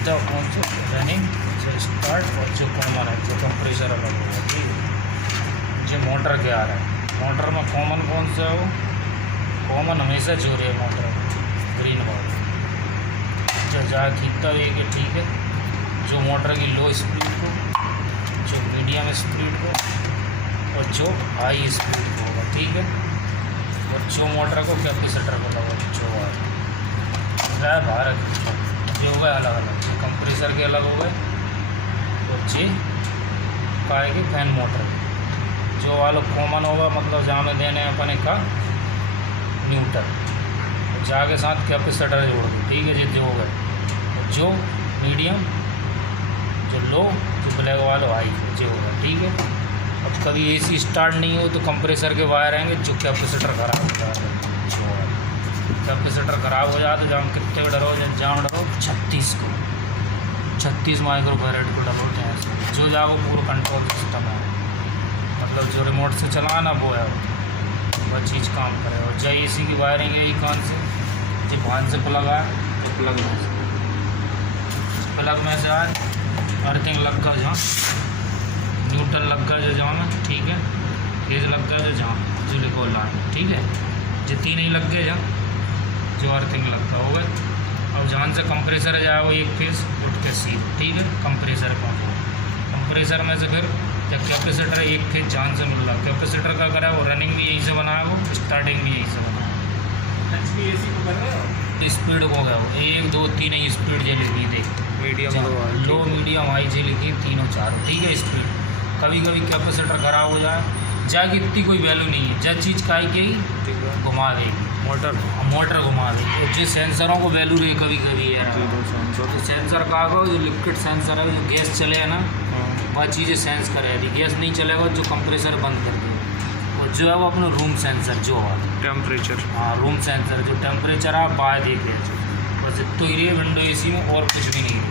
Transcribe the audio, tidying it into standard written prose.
सीधा पहुँचो रनिंग से स्टार्ट और जो कॉमन है जो कंप्रेसर अलग होगा, ठीक है। जो मोटर के आ रहा है, मोटर में कॉमन कौन सा है? वो कॉमन हमेशा जो रहे मोटर ग्रीन वाला जो जा खींचता है कि ठीक है। जो मोटर की लो स्पीड को, जो मीडियम स्पीड को और जो हाई स्पीड को होगा, ठीक है। और जो मोटर को कैपेसिटर को लगा जो है भारत जो हो गए अलग अलग, जो कंप्रेसर के अलग हो गए और जे काय के फैन मोटर जो वालों कॉमन होगा, मतलब जहाँ में देने अपने का न्यूट्रल जाके साथ कैपेसिटर जोड़ दो, ठीक है जी। जो हो गए जो मीडियम जो लो जो ब्लैक वाला हाई जो होगा, ठीक है। अब कभी एसी स्टार्ट नहीं हो तो कंप्रेसर के वायर आएंगे जो कैपेसिटर खराब हो जाएगा, कैपेसिटर खराब हो जाए तो जहाँ कितने डरो जहाँ डरो 36 माइक्रो फैराड को डरो जहाँ जो जाओ पूरा कंट्रोल सिस्टम है, मतलब जो रिमोट से चलाना वो है वह चीज़ काम करे। और जय एसी की वायरिंग है कान से जो भान से प्लग आए तो प्लग में से आए अर्थिंग लग गया जहाँ न्यूट्रल लग गया जो जहाँ में, ठीक है। फेज लग गया जो जहाँ जो लिखो लाइन, ठीक है। जो तीन ही लग गए जहाँ जो अर्थिंग लगता होगा। अब जहाँ से कंप्रेसर जाए वो एक फेज उठ के सीध, ठीक है, कंप्रेसर पहुँचो। कंप्रेसर में से फिर जब कैपेसिटर एक फेज जहाँ से मिल रहा, कैपेसिटर का करा वो रनिंग भी यहीं से बनाया, वो स्टार्टिंग भी यहीं से बनाया। स्पीड को गया वो 1 2 3 ही स्पीड जे लिखी देख, मीडियम लो मीडियम हाई जे लिखी तीनों चारों, ठीक है। स्पीड कभी कभी कैपेसिटर खराब हो जाए इतनी कोई वैल्यू नहीं है, जब चीज़ का ही घुमा देगी मोटर घुमा देगी। और जो सेंसरों को वैल्यू रही कभी कभी है तो सेंसर का हो जो लिक्विड सेंसर है जो गैस चले है ना वह चीज़ें सेंस करे, यदि गैस नहीं चलेगा जो कंप्रेसर बंद कर दे। और जो है वो अपना रूम सेंसर जो है टेम्परेचर, हाँ रूम सेंसर जो टेम्परेचर आप बाहर देख रहे बस इतना ही रही विंडो एसी में और कुछ भी नहीं है।